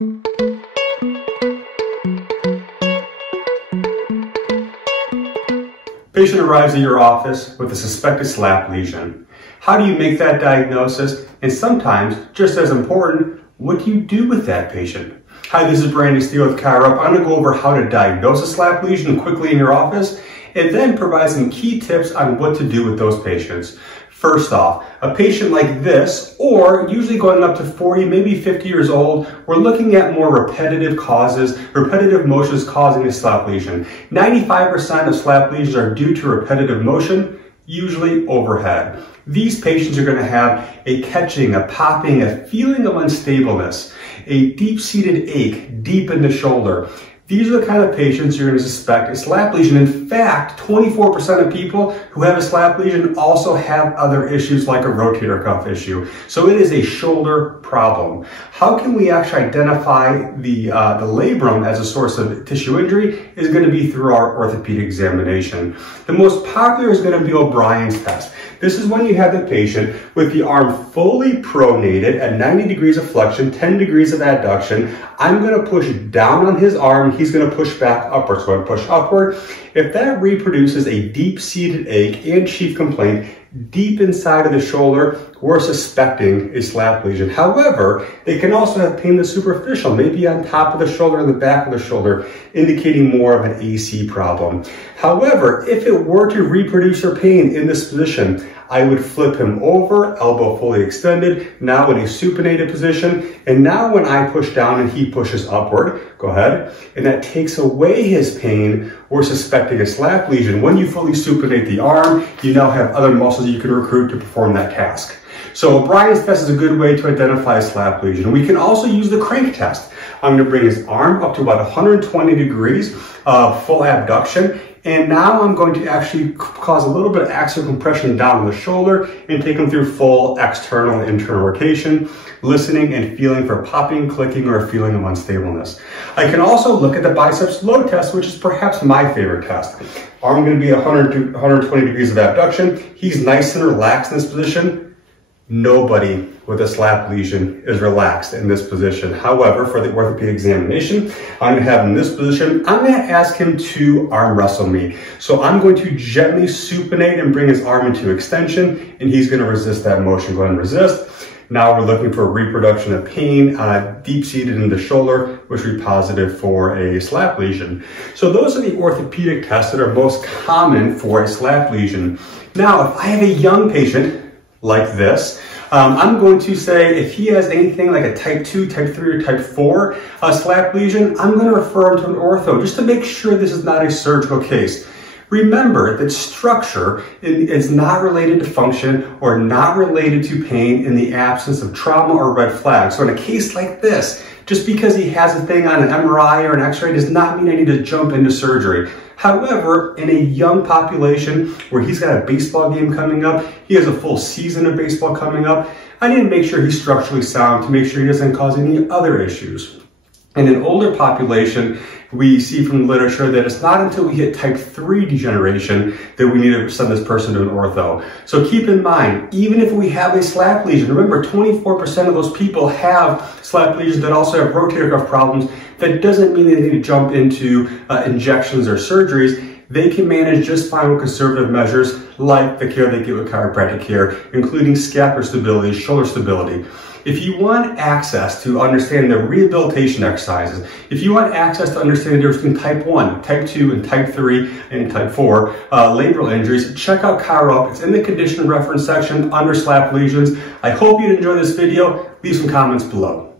Patient arrives at your office with a suspected slap lesion. How do you make that diagnosis? And sometimes, just as important, what do you do with that patient? Hi, this is Brandon Steele with Chiro. I'm going to go over how to diagnose a slap lesion quickly in your office and then provide some key tips on what to do with those patients. First off, a patient like this, or usually going up to 40, maybe 50 years old, we're looking at more repetitive causes, repetitive motions causing a slap lesion. 95% of slap lesions are due to repetitive motion, usually overhead. These patients are going to have a catching, a popping, a feeling of unstableness, a deep-seated ache deep in the shoulder. These are the kind of patients you're going to suspect a slap lesion. In fact, 24% of people who have a slap lesion also have other issues like a rotator cuff issue. So it is a shoulder problem. How can we actually identify the labrum as a source of tissue injury is going to be through our orthopedic examination. The most popular is going to be O'Brien's test. This is when you have the patient with the arm fully pronated at 90 degrees of flexion, 10 degrees of adduction. I'm going to push down on his arm. He's going to push back upward. So I push upward. If that reproduces a deep-seated ache and chief complaint deep inside of the shoulder, we're suspecting a slap lesion. However, they can also have pain that's superficial, maybe on top of the shoulder and the back of the shoulder, indicating more of an AC problem. However, if it were to reproduce their pain in this position, I would flip him over, elbow fully extended, now in a supinated position. And now when I push down and he pushes upward, go ahead, and that takes away his pain, we're suspecting a slap lesion. When you fully supinate the arm, you now have other muscles you can recruit to perform that task. So O'Brien's test is a good way to identify a slap lesion. We can also use the crank test. I'm going to bring his arm up to about 120 degrees of full abduction. And now I'm going to actually cause a little bit of axial compression down the shoulder and take him through full external and internal rotation, listening and feeling for popping, clicking, or a feeling of unstableness. I can also look at the biceps load test, which is perhaps my favorite test. Arm going to be 120 degrees of abduction. He's nice and relaxed in this position. Nobody with a slap lesion is relaxed in this position. However, for the orthopedic examination, I'm going to have him in this position. I'm going to ask him to arm wrestle me. So I'm going to gently supinate and bring his arm into extension, and he's going to resist that motion. Go ahead and resist. Now we're looking for a reproduction of pain deep-seated in the shoulder, which would be positive for a slap lesion. So those are the orthopedic tests that are most common for a slap lesion. Now, if I have a young patient like this, I'm going to say if he has anything like a type 2, type 3, or type 4 slap lesion, I'm going to refer him to an ortho just to make sure this is not a surgical case. Remember that structure is not related to function or not related to pain in the absence of trauma or red flags. So in a case like this, just because he has a thing on an MRI or an X-ray does not mean I need to jump into surgery. However, in a young population where he's got a baseball game coming up, he has a full season of baseball coming up, I need to make sure he's structurally sound to make sure he doesn't cause any other issues. In an older population, we see from the literature that it's not until we hit type 3 degeneration that we need to send this person to an ortho. So keep in mind, even if we have a slap lesion, remember 24% of those people have slap lesions that also have rotator cuff problems. That doesn't mean they need to jump into injections or surgeries. They can manage just fine with conservative measures like the care they get with chiropractic care, including scapular stability, shoulder stability. If you want access to understand the rehabilitation exercises, if you want access to understand the difference between type 1, type 2, and type 3, and type 4 labral injuries, check out Chiro. It's in the condition reference section under slap lesions. I hope you enjoyed this video. Leave some comments below.